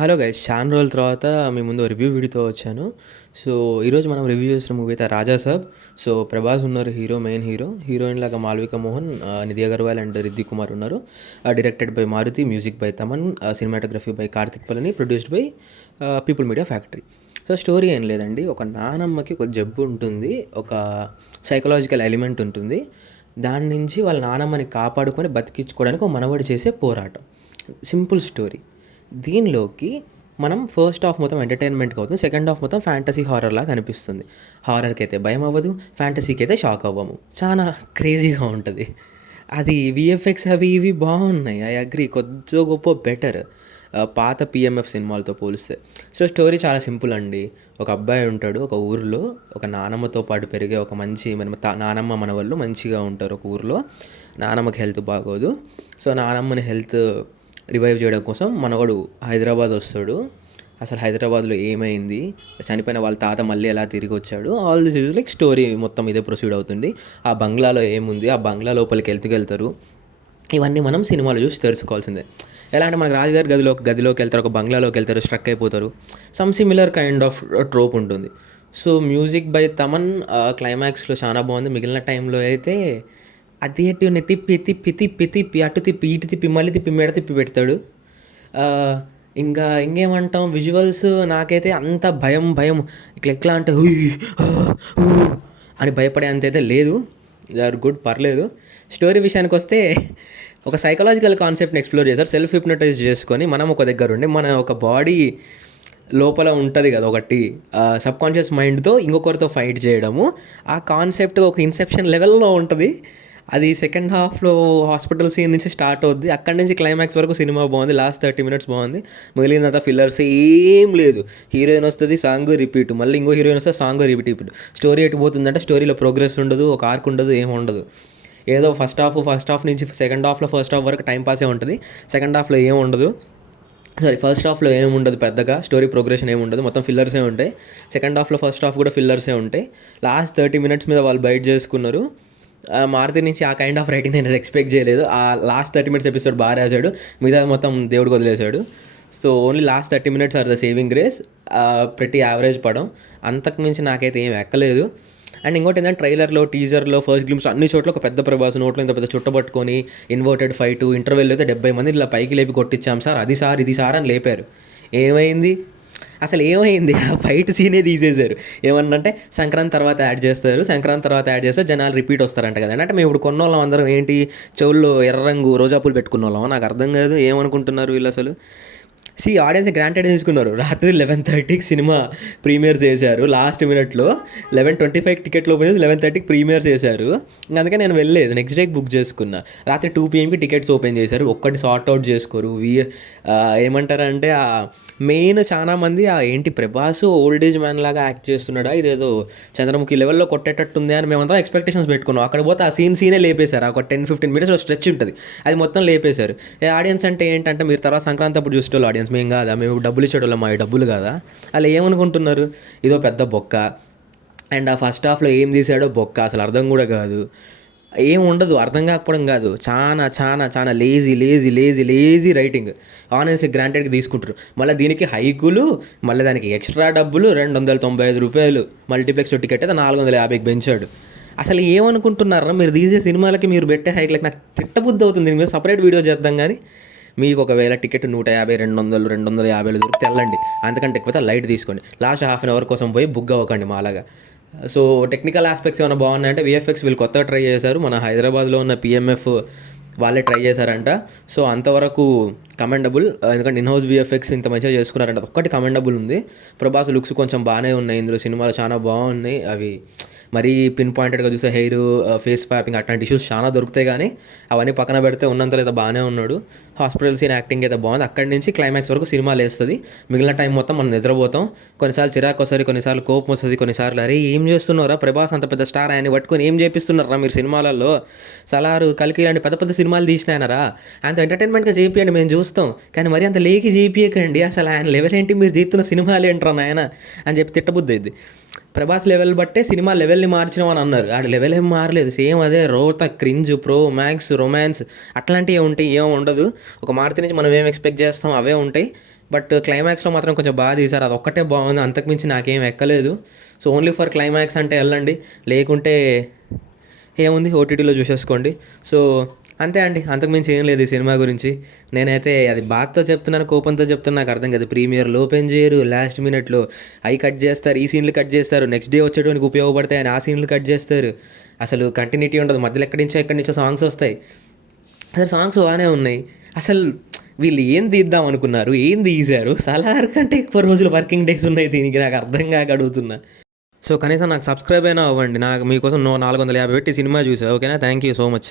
Hello guys, చాలా రోజుల తర్వాత మీ ముందు రివ్యూ వీడియోతో వచ్చాను. సో ఈరోజు మనం రివ్యూ చేసిన మూవీ అయితే రాజా సాబ్. సో ప్రభాస్ ఉన్నారు హీరో, మెయిన్ హీరోయిన్ లాగా మాల్విక మోహన్, నిధి అగర్వాల్ అండ్ రిద్ది కుమార్ ఉన్నారు. Directed by Maruthi, music by Thaman, cinematography by Karthik Palani, produced by People Media Factory. So story ఏం లేదండి, ఒక నానమ్మకి ఒక జబ్బు ఉంటుంది, ఒక సైకలాజికల్ ఎలిమెంట్ ఉంటుంది. దాని నుంచి వాళ్ళ నానమ్మని కాపాడుకొని బతికించుకోవడానికి ఒక మనవడు చేసే పోరాటం. Simple story. దీనిలోకి మనం ఫస్ట్ హాఫ్ మొత్తం ఎంటర్టైన్మెంట్గా అవుతుంది, సెకండ్ హాఫ్ మొత్తం ఫ్యాంటసీ హారర్ లాగా అనిపిస్తుంది. హారర్కి అయితే భయం అవ్వదు, ఫ్యాంటసీకి అయితే షాక్ అవ్వము. చాలా క్రేజీగా ఉంటుంది. అది విఎఫ్ఎక్స్ అవి ఇవి బాగున్నాయి, ఐ అగ్రీ, కొద్దిగా గొప్ప బెటర్ పాత పిఎంఎఫ్ సినిమాలతో పోలిస్తే. సో స్టోరీ చాలా సింపుల్ అండి. ఒక అబ్బాయి ఉంటాడు ఒక ఊరిలో, ఒక నానమ్మతో పాటు పెరిగే ఒక మంచి నానమ్మ మన వాళ్ళు మంచిగా ఉంటారు ఒక ఊరిలో. నానమ్మకి హెల్త్ బాగోదు. సో నానమ్మని హెల్త్ రివైవ్ చేయడం కోసం మనవాడు హైదరాబాద్ వస్తాడు. అసలు హైదరాబాద్లో ఏమైంది, చనిపోయిన వాళ్ళ తాత మళ్ళీ ఎలా తిరిగి వచ్చాడు, all this is like story మొత్తం ఇదే ప్రొసీడ్ అవుతుంది. ఆ బంగ్లాలో ఏముంది, ఆ బంగ్లా లోపలికి వెళ్తారు. ఇవన్నీ మనం సినిమాలో చూసి తెలుసుకోవాల్సిందే. ఎలా అంటే మనకు రాజుగారి గదిలోకి వెళ్తారు, ఒక బంగ్లాలోకి వెళ్తారు, స్ట్రక్ అయిపోతారు. సమ్ సిమిలర్ కైండ్ ఆఫ్ ట్రోప్ ఉంటుంది. సో మ్యూజిక్ బై తమన్ క్లైమాక్స్లో చాలా బాగుంది. మిగిలిన టైంలో అయితే అదే ట్యూన్ తిప్పి తిప్పి తిప్పి తిప్పి అటు తిప్పి ఇటు తిప్పి మళ్ళీ తిప్పి మెడ తిప్పి పెడతాడు. ఇంకా ఇంకేమంటాం, విజువల్స్ నాకైతే అంత భయం ఎట్లా అంటే అని భయపడే అంత అయితే లేదు. దే ఆర్ గుడ్, పర్లేదు. స్టోరీ విషయానికి వస్తే ఒక సైకలాజికల్ కాన్సెప్ట్ని ఎక్స్ప్లోర్ చేశారు. సెల్ఫ్ హిప్నటైజ్ చేసుకొని మనం ఒక దగ్గర ఉండి మన ఒక బాడీ లోపల ఉంటుంది కదా ఒకటి సబ్ కాన్షియస్ మైండ్తో ఇంకొకరితో ఫైట్ చేయడము. ఆ కాన్సెప్ట్ ఒక ఇన్సెప్షన్ లెవెల్లో ఉంటుంది. అది సెకండ్ హాఫ్లో హాస్పిటల్ సీన్ నుంచి స్టార్ట్ అవుద్ది, అక్కడి నుంచి క్లైమాక్స్ వరకు సినిమా బాగుంది. లాస్ట్ 30 minutes బాగుంది, మిగిలినంత ఫిల్లర్స్ ఏం లేదు. హీరోయిన్ వస్తుంది, సాంగ్ రిపీట్, మళ్ళీ ఇంకో హీరోయిన్ వస్తే సాంగ్ రిపీట్. స్టోరీ ఎటు పోతుందంటే స్టోరీలో ప్రోగ్రెస్ ఉండదు, ఒక ఆర్క్ ఉండదు, ఏమి ఉండదు. ఏదో ఫస్ట్ హాఫ్ నుంచి సెకండ్ హాఫ్లో ఫస్ట్ హాఫ్ వరకు టైం పాసే ఉంటుంది. సెకండ్ హాఫ్లో ఏం ఉండదు, ఫస్ట్ హాఫ్లో ఏముండదు, పెద్దగా స్టోరీ ప్రోగ్రెషన్ ఏముండదు, మొత్తం ఫిల్లర్సే ఉంటాయి. సెకండ్ హాఫ్లో ఫస్ట్ హాఫ్ కూడా ఫిల్లర్సే ఉంటాయి. లాస్ట్ 30 minutes మీద వాళ్ళు బైట్ చేసుకున్నారు. మారుతి నుంచి ఆ కైండ్ ఆఫ్ రైటింగ్ నేను ఎక్స్పెక్ట్ చేయలేదు. ఆ లాస్ట్ 30 minutes ఎపిసోడ్ బాగా రాశాడు, మిగతా మొత్తం దేవుడికి వదిలేశాడు. So only last 30 minutes are the saving grace. ప్రతి యావరేజ్ పడం, అంతకు మించి నాకైతే ఏం ఎక్కలేదు. అండ్ ఇంకోటి ఏంటంటే ట్రైలర్లో, టీజర్లో, ఫస్ట్ గ్లిమ్స్ అన్ని చోట్ల ఒక పెద్ద ప్రభాస్ నోట్లో ఇంత పెద్ద చుట్టబట్టుకొని ఇన్వర్టెడ్ ఫైట్, ఇంటర్వెల్ అయితే 70 మంది ఇలా పైకి లేపి కొట్టించాం సార్, అది సార్ ఇది సార్ అని లేపారు. ఏమైంది అసలు ఏమైంది, ఆ ఫైట్ సీనే తీసేశారు. ఏమన్నంటే సంక్రాంతి తర్వాత యాడ్ చేస్తే జనాలు రిపీట్ వస్తారంట కదా. అంటే మేము ఇప్పుడు కొన్నోళ్ళం అందరం ఏంటి, చెవుల్లో ఎర్ర రంగు రోజాపూలు పెట్టుకున్న వాళ్ళం, నాకు అర్థం కాదు ఏమనుకుంటున్నారు వీళ్ళు అసలు. ఆడియన్స్ గ్రాంటెడ్ తీసుకున్నారు. రాత్రి 11:30కి సినిమా ప్రీమియర్ చేశారు, లాస్ట్ మినిట్లో 11:25 టికెట్లు ఓపెన్ చేసి 11:30కి ప్రీమియర్ చేశారు. అందుకే నేను వెళ్ళలేదు, నెక్స్ట్ డేకి బుక్ చేసుకున్నా. రాత్రి 2 PM టికెట్స్ ఓపెన్ చేశారు, ఒక్కటి సార్ట్ అవుట్ చేసుకోరు. ఏమంటారంటే మెయిన్ చాలా మంది ఏంటి ప్రభాస్ ఓల్డ్ ఏజ్ మ్యాన్ లాగా యాక్ట్ చేస్తున్నాడా, ఇదేదో చంద్రముఖి లెవెల్లో కొట్టేటట్టుంది అని మేమంతా ఎక్స్పెక్టేషన్స్ పెట్టుకున్నాం. అక్కడ పోతే ఆ సీనే లేపేశారు. ఒక 10-15 minutes స్ట్రెచ్ ఉంటుంది, అది మొత్తం లేపేశారు. ఆడియన్స్ అంటే ఏంటంటే మీరు తర్వాత సంక్రాంతి అప్పుడు చూసేటోళ్ళు ఆడియన్స్, మేము కాదా, మేము డబ్బులు ఇచ్చేటోళ్ళం, మా డబ్బులు కాదా, అలా ఏమనుకుంటున్నారు, ఇదో పెద్ద బొక్క. అండ్ ఆ ఫస్ట్ హాఫ్లో ఏం తీసాడో బొక్క, అసలు అర్థం కూడా కాదు, ఏం ఉండదు, అర్థం కాకపోవడం కాదు, చాలా చాలా చాలా లేజీ రైటింగ్. ఆనెన్స్ గ్రాంటెడ్కి తీసుకుంటారు, మళ్ళీ దీనికి హైకులు, మళ్ళీ దానికి ఎక్స్ట్రా డబ్బులు, 295 రూపాయలు మల్టీప్లెక్స్ టికెట్ అయితే 450కి పెంచాడు. అసలు ఏమనుకుంటున్నారా మీరు, తీసే సినిమాలకి మీరు పెట్టే హైక్లకి నాకు తిట్టబుద్ధి అవుతుంది. దీని మీద సపరేట్ వీడియో చేద్దాం. కానీ మీకు ఒకవేళ టికెట్ 150, 200, 250 దొరికి తెల్లండి, అంతకంటే ఎక్కువ లైట్ తీసుకోండి. లాస్ట్ హాఫ్ అన్ అవర్ కోసం పోయి బుక్ అవ్వకండి మాలాగా. సో టెక్నికల్ ఆస్పెక్ట్స్ ఏమైనా బాగున్నాయంటే విఎఫ్ఎక్స్ వీళ్ళు కొత్తగా ట్రై చేశారు, మన హైదరాబాద్లో ఉన్న పిఎంఎఫ్ వాళ్ళే ట్రై చేశారంట. సో అంతవరకు కమెండబుల్, ఎందుకంటే ఇన్హౌస్ విఎఫ్ఎక్స్ ఇంత మంచిగా చేసుకున్నారంట, ఒక్కటి కమెండబుల్ ఉంది. ప్రభాస్ లుక్స్ కొంచెం బాగానే ఉన్నాయి ఇందులో, సినిమాలు చాలా బాగున్నాయి. అవి మరీ పిన్ పాయింటెడ్గా చూసే హెయిర్, ఫేస్ ఫ్యాపింగ్ అట్లాంటి ఇష్యూస్ చాలా దొరుకుతాయి. కానీ అవన్నీ పక్కన పెడితే ఉన్నంతలో అయితే బాగానే ఉన్నాడు. హాస్పిటల్ సీన్ యాక్టింగ్ అయితే బాగుంది. అక్కడి నుంచి క్లైమాక్స్ వరకు సినిమా లేస్తుంది. మిగిలిన టైం మొత్తం మనం నిద్రపోతాం. కొన్నిసార్లు చిరాకు వస్తుంది, కొన్నిసార్లు కోపం వస్తుంది, కొన్నిసార్లు అరే ఏం చేస్తున్నారా ప్రభాస్ అంత పెద్ద స్టార్, ఆయన పట్టుకొని ఏం చేపిస్తున్నారా మీరు సినిమాలలో, సలారు కల్కి ఇలాంటి పెద్ద పెద్ద సినిమాలు తీసినాయనరా, అంత ఎంటర్టైన్మెంట్గా చేపియండి మేము చూస్తాం, కానీ మరి అంత లేకి చేపియకండి, అసలు ఆయన లెవెల్ ఏంటి, మీరు తీస్తున్న సినిమాలు ఏంట్రా నాయన అని చెప్పి తిట్టబుద్ధి అయింది. ప్రభాస్ లెవెల్ బట్టే సినిమా లెవెల్ని మార్చినామని అన్నారు, ఆ లెవెల్ ఏం మారలేదు, సేమ్ అదే రోత, క్రింజ్, ప్రో మ్యాక్స్, రొమాన్స్ అట్లాంటివి ఉంటాయి, ఏం ఉండదు. ఒక మారుతి నుంచి మనం ఏం ఎక్స్పెక్ట్ చేస్తాం అవే ఉంటాయి. బట్ క్లైమాక్స్లో మాత్రం కొంచెం బాగా తీశారు, అది ఒక్కటే బాగుంది, అంతకుమించి నాకేం ఎక్కలేదు. సో ఓన్లీ ఫర్ క్లైమాక్స్ అంటే వెళ్ళండి, లేకుంటే ఏముంది ఓటీటీలో చూసేసుకోండి. సో అంతే అండి, అంతకుమించి ఏం లేదు ఈ సినిమా గురించి. నేనైతే అది బాధతో చెప్తున్నాను, కోపంతో చెప్తున్నా, నాకు అర్థం కాదు. ప్రీమియర్లో ఓపెన్ చేయరు, లాస్ట్ మినిట్లో అవి కట్ చేస్తారు, ఈ సీన్లు కట్ చేస్తారు, నెక్స్ట్ డే వచ్చేటానికి ఉపయోగపడతాయి అని ఆ సీన్లు కట్ చేస్తారు. అసలు కంటిన్యూటీ ఉండదు, మధ్యలో ఎక్కడి నుంచో సాంగ్స్ వస్తాయి. అసలు సాంగ్స్ బాగానే ఉన్నాయి. అసలు వీళ్ళు ఏం తీద్దాం అనుకున్నారు, ఏం తీశారు? సలార్ కంటే ఎక్కువ రోజులు వర్కింగ్ డేస్ ఉన్నాయి దీనికి, నాకు అర్థం కాక అడుగుతున్నా. సో కనీసం నాకు సబ్స్క్రైబ్ అయినా అవ్వండి, నాకు మీకోసం 450 పెట్టి సినిమా చూసా. ఓకేనా, థ్యాంక్ యూ సో మచ్.